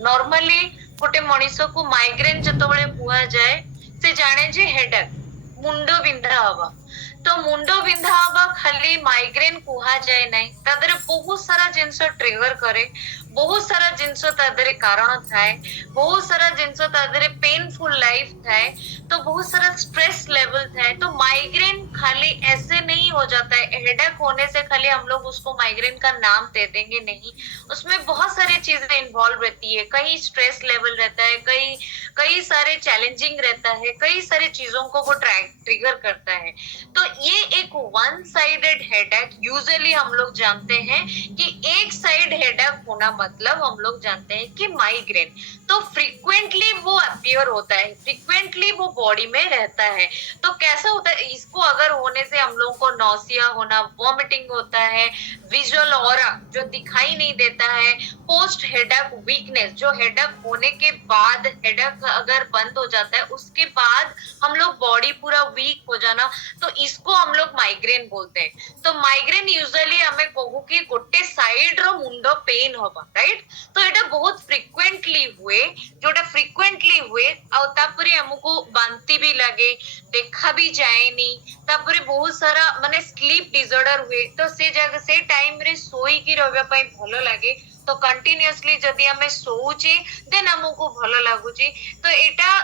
Normally गोटे मनीष को migraine जतबेले हुआ जाए से जाने जे हेडेक मुंड बिंधा हवा। तो मुंड बिंधा हवा खाली माइग्रेन कुहा जाए नहीं, तादरे बहुत सारा जिनस ट्रिगर करे, बहुत सारा जिनस तादरे कारण थाए, बहुत सारा जिनस तादरे पेनफुल लाइफ थाए, तो बहुत सारा स्ट्रेस लेवल थाए। तो माइग्रेन खाली ऐसे नहीं हो जाता है, हेडेक होने से खाली हम लोग उसको माइग्रेन का नाम दे देंगे नहीं। उसमें बहुत सारी चीजें इन्वॉल्व रहती है, कहीं स्ट्रेस लेवल रहता है, कई कई सारे चैलेंजिंग रहता है, कई सारी चीजों को वो ट्रिगर करता है। तो ये एक वन साइडेड हेडेक यूजुअली हम लोग जानते हैं कि एक साइड हेडेक होना मतलब हम लोग जानते हैं कि माइग्रेन। तो फ्रीक्वेंटली वो अपीयर होता है, फ्रीक्वेंटली वो बॉडी में रहता है। तो कैसा होता है इसको अगर होने से हम लोग को नौसिया होना, वॉमिटिंग होता है, विजुअल ऑरा जो दिखाई नहीं देता है, पोस्ट हेडेक वीकनेस जो हेडेक होने के बाद, हेडेक अगर बंद हो जाता है उसके बाद हम लोग बॉडी पूरा वीक हो जाना, तो इसको हम लोग माइग्रेन बोलते हैं। तो माइग्रेन यूजुअली हमें कहू कि गोटे साइड रो मुंड पेन होबा, राइट। तो एटा बहुत फ्रीक्वेंटली हुए, जोटा फ्रीक्वेंटली हुए आ तापरे हमको बांती भी लगे, देखा भी जाएनी, तापरे बहुत सारा माने स्लीप डिसऑर्डर हुए। तो से जगह से टाइम रे सोई की रहबा पई भलो लागे, तो कंटिन्यूअसली जदि हमें सोचे देन हमको भलो लागुची। तो एटा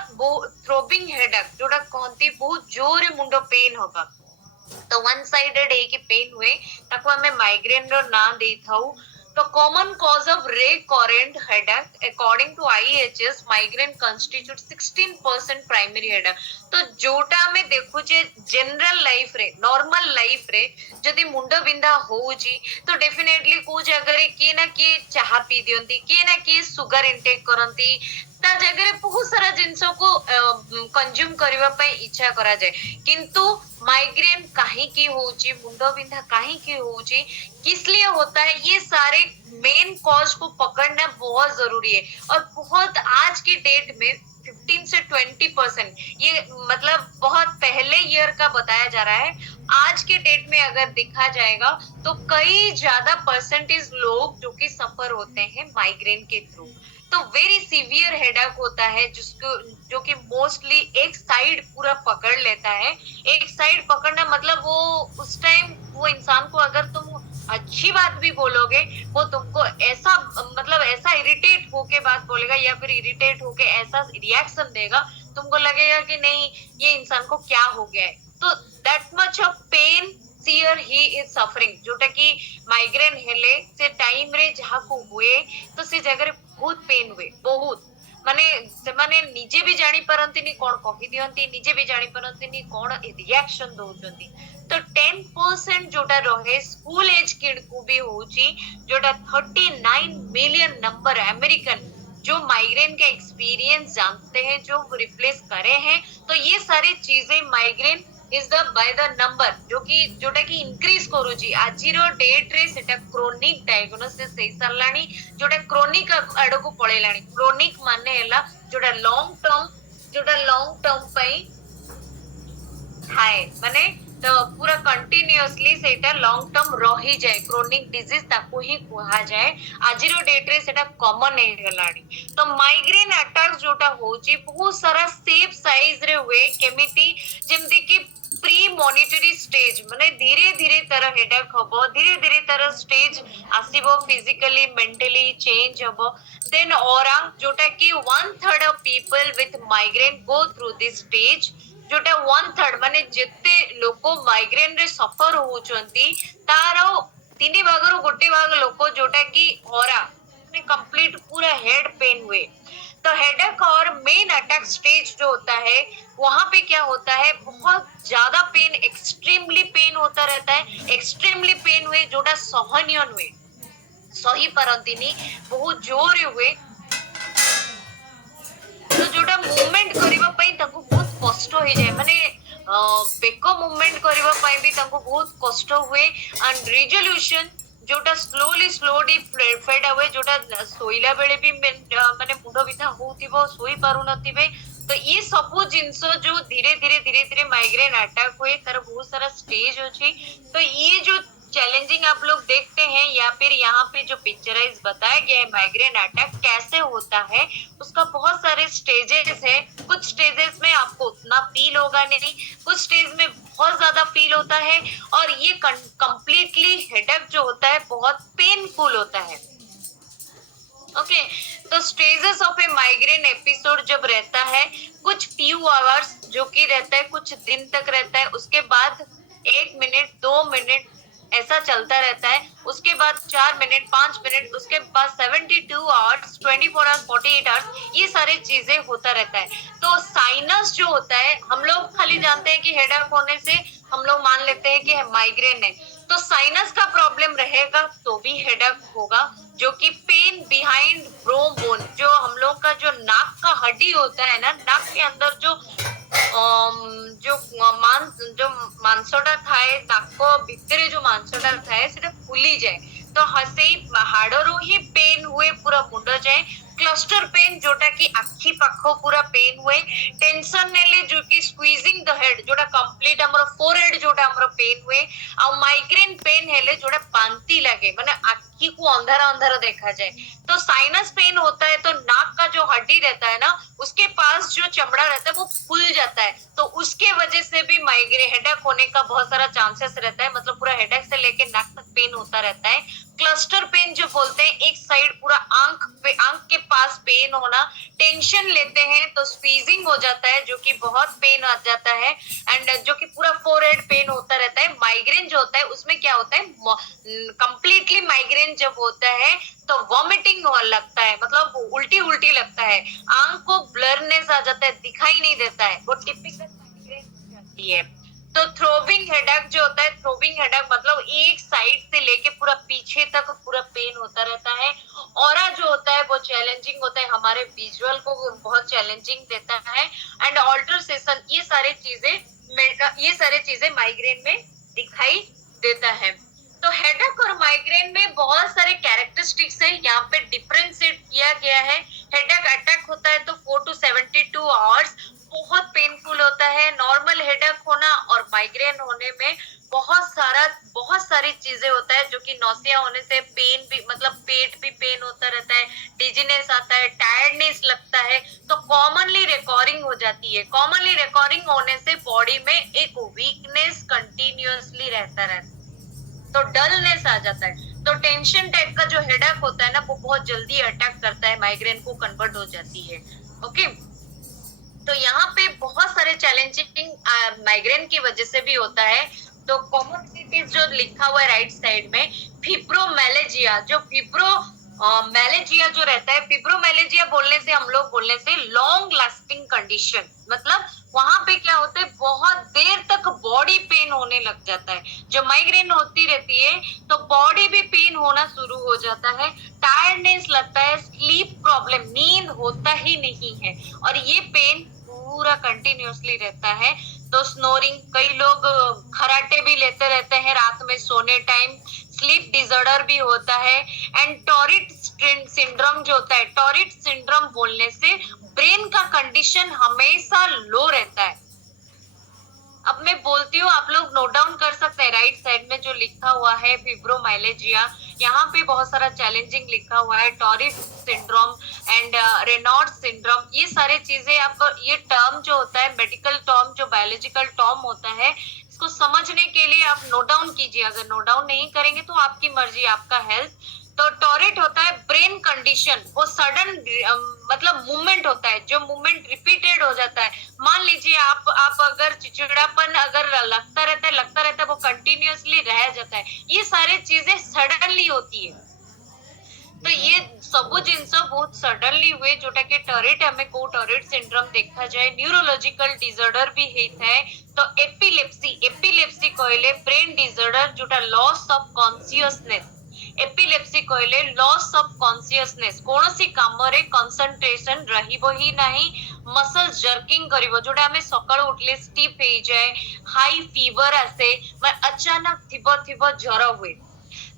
थ्रोबिंग हेडेक जोटा कहती बहुत जोरे मुंड पेन होगा, तो वन साइडेड है कि पेन हुए ताको हमें माइग्रेन रो ना दे थाऊ। तो common cause of recurrent headache according to IHS migraine constitute 16% primary headache. तो जोटा हमें देखु जे जनरल लाइफ रे, नॉर्मल लाइफ रे जदि मुंड बिंधा होउची तो डेफिनेटली को जगह रे किए ना किए चाहा पी दियंती, किए ना किए सुगर इनटेक करंती, ता जगह बहुत सारा जिनसों को कंज्यूम करबा पई इच्छा करा जाए। किंतु माइग्रेन काहे की होउची, मुंड बिंधा काहे की होउची, किस लिए होता है, ये सारे मेन कॉज को पकड़ना बहुत जरूरी है। और बहुत आज की डेट में 15 से 20%, ये मतलब बहुत पहले ईयर का बताया जा रहा है, आज के डेट में अगर देखा जाएगा तो कई ज्यादा परसेंटेज लोग जो कि सफर होते हैं माइग्रेन के थ्रू। तो वेरी सीवियर हेडेक होता है जिसको जो कि मोस्टली एक साइड पूरा पकड़ लेता है। एक साइड पकड़ना मतलब वो उस टाइम वो इंसान को अगर तुम अच्छी बात भी बोलोगे वो तुमको ऐसा मतलब ऐसा इरिटेट होके बात बोलेगा या फिर इरिटेट होके ऐसा रिएक्शन देगा, तुमको लगेगा कि नहीं ये इंसान को क्या हो गया है। तो that much of pain severe he is suffering, जोटा कि माइग्रेन हेले से टाइम रे जहा को हुए तो से जगह बहुत पेन हुए, बहुत माने से माने निजे भी जानी परंतिनी कोन कहि दियंती, निजे भी जानी परंतिनी कोन रिएक्शन दोचंती। तो 10% जोटा रहे स्कूल एज किड को भी होची, जोटा 39 मिलियन नंबर अमेरिकन जो माइग्रेन का एक्सपीरियंस जानते हैं, जो रिप्लेस करे हैं। तो ये सारी चीजें migraine is the by the number जो कि जोटा कि इंक्रीज करूची आज डेट रे सेटा क्रोनिक डायग्नोसिस हे सरलानी, जोटा क्रोनिक आड़ को पळेलानी। क्रोनिक माने हैला जोटा लॉन्ग टर्म पई हाय माने तो पूरा कंटिन्यूअसली सेटा लॉन्ग टर्म रही जाए, क्रोनिक डिजीज ताको ही कुहा जाए। आज डेट रे सेटा कॉमन हे गलानी। तो माइग्रेन अटैक जोटा होची बहुत सारा सेफ साइज रे हुए, केमिति जेमति कि प्री मॉनिटरी स्टेज माने धीरे धीरे तरह हेडेक हबो, धीरे धीरे तरह स्टेज आसीबो, फिजिकली मेंटली चेंज हबो। देन ऑरा जोटा कि 1/3 of people with migraine go through this stage, जोटा 1/3 माने जेते लोको माइग्रेन रे सफर होउचंती तारो 3 भागरो गोटे भाग लोको जोटा कि ऑरा माने कंप्लीट पूरा हेड पेन हुए। तो हेडेक और मेन अटैक स्टेज जो होता है वहां पे क्या होता है, बहुत ज्यादा पेन, एक्सट्रीमली पेन होता रहता है। एक्सट्रीमली पेन हुए जोटा सहनीय हुए, सही परंतिनी बहुत जोर हुए। तो जोटा मूवमेंट करबा पई ताको बहुत कष्ट हो जाए, माने बेको मूवमेंट करबा पई भी ताको बहुत कष्ट हुए। एंड रिजोल्यूशन जोटा स्लोली फेड अवे, जोटा सोइला बेले भी माने मुंड बिथा होतिबो, सोई पारु नथिबे। तो ये सब जिंस जो धीरे धीरे माइग्रेन अटैक हुए तार बहुत सारा स्टेज अछि। तो ये जो चैलेंजिंग आप लोग देखते हैं या फिर यहाँ पे जो पिक्चराइज बताया गया है माइग्रेन अटैक कैसे होता है, उसका बहुत सारे स्टेजेस है। कुछ स्टेजेस में आपको उतना फील होगा नहीं, कुछ स्टेज में बहुत ज्यादा फील होता है, और ये कंप्लीटली हेडेक जो होता है बहुत पेनफुल होता है। ओके, तो stages of A migraine episode जब रहता है कुछ फ्यू आवर्स जो कि रहता है, कुछ दिन तक रहता है, उसके बाद 1 मिनट 2 मिनट ऐसा चलता रहता है, उसके बाद 4 मिनट 5 मिनट, उसके बाद 72 आवर्स 24 आवर्स 48 आवर्स, ये सारी चीजें होता रहता है। तो साइनस जो होता है, हम लोग खाली जानते हैं कि हेडेक होने से हम लोग मान लेते हैं कि माइग्रेन है, तो साइनस का प्रॉब्लम रहेगा तो भी हेडेक होगा, जो कि पेन बिहाइंड ब्रो बोन, जो हम लोग का जो नाक का हड्डी होता है ना, नाक के अंदर जो जो मांसोटा थाए, नाक भितरे जो मांसोटा थाए सेटा फुली जाए, तो हसे हाड़रू ही पेन हुए पूरा मुंड जाए, क्लस्टर पेन जोटा कि आखि पाख पूरा पेन हुए, टेंशन नेले जो कि स्क्वीजिंग द हेड जोटा कंप्लीट हमर फोरहेड जोटा हमर पेन हुए, आ माइग्रेन पेन हेले जोटा पांती लगे माने आखि को अंधारा अंधारा देखा जाए। तो साइनस पेन होता है तो नाक का जो हड्डी रहता है ना, उसके पास जो चमड़ा रहता है वो फूल जाता है, तो उसके वजह से भी माइग्रेन हेडेक होने का बहुत सारा चांसेस रहता है, मतलब पूरा हेडेक से लेके नाक तक पेन होता रहता है। क्लस्टर पेन जो बोलते हैं, एक साइड पूरा आंख के पास पेन होना, टेंशन लेते हैं तो स्क्वीजिंग हो जाता है जो कि बहुत पेन आ जाता है, एंड जो कि पूरा फोरहेड पेन होता रहता है। माइग्रेन जो होता है उसमें क्या होता है, कंप्लीटली माइग्रेन जब होता है तो वॉमिटिंग लगता है, मतलब उल्टी उल्टी लगता है, आंख को ब्लरनेस आ जाता है, दिखाई नहीं देता है, वो टिपिकल माइग्रेन जाती है। तो थ्रोबिंग हेडेक जो होता है, थ्रोबिंग हेडेक मतलब एक साइड से लेके पूरा पीछे तक पूरा पेन होता रहता है। ऑरा जो होता है वो चैलेंजिंग होता है, हमारे विजुअल को बहुत चैलेंजिंग देता है, एंड ऑल्ट्रेशन, ये सारे चीजें माइग्रेन में दिखाई देता है। तो हेडेक और माइग्रेन में बहुत सारे कैरेक्टरिस्टिक्स है, यहाँ पे डिफरेंशिएट किया गया है। हेडेक अटैक होता है तो 4 to 72 आवर्स बहुत पेनफुल होता है, नॉर्मल हेडेक होना और माइग्रेन होने में बहुत सारी चीजें होता है, जो कि नौसिया होने से पेन भी, मतलब पेट भी पेन होता रहता है, डिजीनेस आता है, टायर्डनेस लगता है, तो कॉमनली रिकॉर्डिंग हो जाती है। कॉमनली रिकॉर्डिंग होने से बॉडी में एक वीकनेस कंटिन्यूअसली रहता है, तो डलनेस आ जाता है, तो टेंशन टाइप का जो हेडेक होता है ना, वो बहुत जल्दी अटैक करता है, माइग्रेन को कन्वर्ट हो जाती है। ओके, तो यहाँ पे बहुत सारे चैलेंजिंग माइग्रेन की वजह से भी होता है। तो कॉमोर्बिडिटीज जो लिखा हुआ है राइट साइड में, फिब्रोमैलेजिया, जो मैलेजिया जो रहता है, फिब्रोमैलेजिया बोलने से लॉन्ग लास्टिंग कंडीशन, मतलब वहां पे क्या होता है, बहुत देर तक बॉडी पेन होने लग जाता है। जब माइग्रेन होती रहती है तो बॉडी भी पेन होना शुरू हो जाता है, टायर्डनेस लगता है, स्लीप प्रॉब्लम, नींद होता ही नहीं है, और ये पेन पूरा कंटिन्यूअसली रहता है। तो स्नोरिंग, कई लोग खराटे भी लेते रहते हैं रात में सोने टाइम, स्लीप डिसऑर्डर भी होता है, एंड टॉरिट सिंड्रोम जो होता है, टॉरिट सिंड्रोम बोलने से ब्रेन का कंडीशन हमेशा लो रहता है। अब मैं बोलती हूँ, आप लोग नोट डाउन कर सकते हैं, राइट साइड में जो लिखा हुआ है फिब्रोमाइलेजिया, यहाँ पे बहुत सारा चैलेंजिंग लिखा हुआ है, टॉरिट सिंड्रोम एंड रेनॉल्ड सिंड्रोम, ये सारे चीजें आपको, ये टर्म जो होता है मेडिकल टर्म, जो बायोलॉजिकल टर्म होता है, इसको समझने के लिए आप नोट डाउन कीजिए, अगर नोट डाउन नहीं करेंगे तो आपकी मर्जी, आपका हेल्थ। तो टॉरेट होता है ब्रेन कंडीशन, वो सडन मतलब मूवमेंट होता है, जो मूवमेंट रिपीटेड हो जाता है। मान लीजिए आप अगर चिड़चिड़ापन अगर लगता रहता है, वो कंटिन्यूअसली रह जाता है, ये सारी चीजें सडनली होती है। तो ये सबू जिनस बहुत सडनली हुए जोटा कि टॉरेट हमें को टॉरेट सिंड्रोम देखा जाए, न्यूरोलॉजिकल डिसऑर्डर भी है। तो एपिलेप्सी कहले ब्रेन डिसऑर्डर जोटा लॉस ऑफ कॉन्शियसनेस, एपिलेप्सी कहले लॉस ऑफ कॉन्शियसनेस, कोनोसी काम रे कंसंट्रेशन रहिबो ही नाही, मसल जर्किंग करिवो, जोटा हमें सकाळ उठले स्टिफ हे जाए, हाई फीवर आसे, अचानक थिबो ज्वर हुए।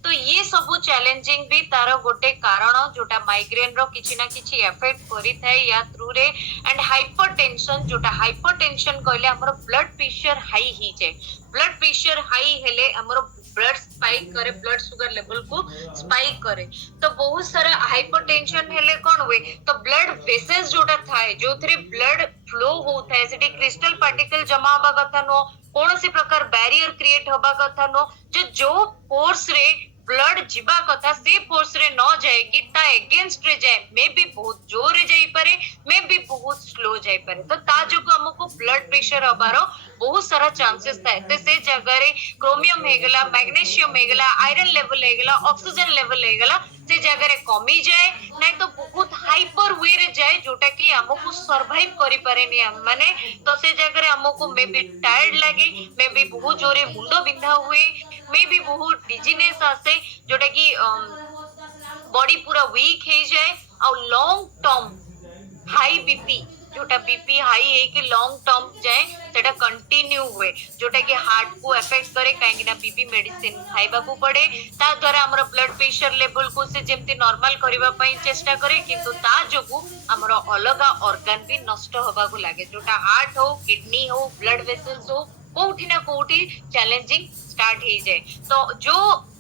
तो ये सब चैलेंजिंग भी तार गोटे कारण जोटा माइग्रेन रो किछि ना किछि इफेक्ट करि थाए या थ्रू रे। एंड हाइपरटेंशन, जोटा हाइपरटेंशन कहले हमर ब्लड प्रेशर हाई ही जाए, ब्लड प्रेशर हाई हेले हमर ब्लड स्पाइक करे, ब्लड शुगर लेवल को स्पाइक करे। तो बहुत सारा हाइपरटेंशन हेले कौन हुए, तो ब्लड वेसेस जोटा थाए जो थरे ब्लड फ्लो होता है सेठी क्रिस्टल पार्टिकल जमा हवा कथा नो, कौन सी प्रकार बैरियर क्रिएट हवा कथा नो, जो फोर्स रे ब्लड जीवा कथा से फोर्स रे न जाए कि ता अगेंस्ट रे जाए, मे बी बहुत जोर रे जाई पारे, मे बी बहुत स्लो जाई पारे। तो ता जो हमको ब्लड प्रेशर हबारो बहुत सारा चांसेस थाए। तो से जगह रे क्रोमियम हेगला, मैग्नीशियम हेगला, आयरन लेवल हेगला, ऑक्सीजन लेवल हेगला, से जगह रे कमी जाए नहीं तो बहुत हाइपर वे रे जाए जोटा कि हमको सर्वाइव करि पारेनी हम माने। तो से जगह रे हमको मे बी टायर्ड लगे, मे बी बहुत जोरे मुंडो बिंधा हुए, मे बी बहुत डिजीनेस आसे जोटा कि बॉडी पूरा वीक हे जाए। और लॉन्ग टर्म हाई बीपी जोटा बीपी हाई है कि लॉन्ग टर्म जाए सेटा कंटिन्यू हुए जोटा कि हार्ट को अफेक्ट करे, कहीं ना बीपी मेडिसिन खाइबा को पड़े। ता द्वारा हमर ब्लड प्रेशर लेवल को से जेमती नॉर्मल करबा पई चेष्टा करे, किंतु ता जोगु हमर अलगा ऑर्गन भी नष्ट होबा को लागे, जोटा हार्ट हो, किडनी हो, ब्लड वेसल्स हो, कोठी ना कोठी चैलेंजिंग स्टार्ट ही जाए। तो जो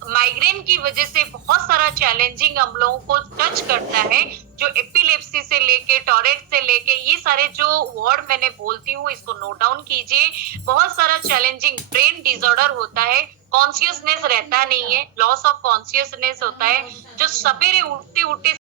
माइग्रेन की वजह से बहुत सारा चैलेंजिंग हम लोगों को टच करता है, जो एपिलेप्सी से लेके टॉरेट से लेके ये सारे जो वर्ड मैंने बोलती हूँ इसको नोट डाउन कीजिए। बहुत सारा चैलेंजिंग ब्रेन डिसऑर्डर होता है, कॉन्शियसनेस रहता नहीं है, लॉस ऑफ कॉन्शियसनेस होता है, जो सवेरे उठते उठते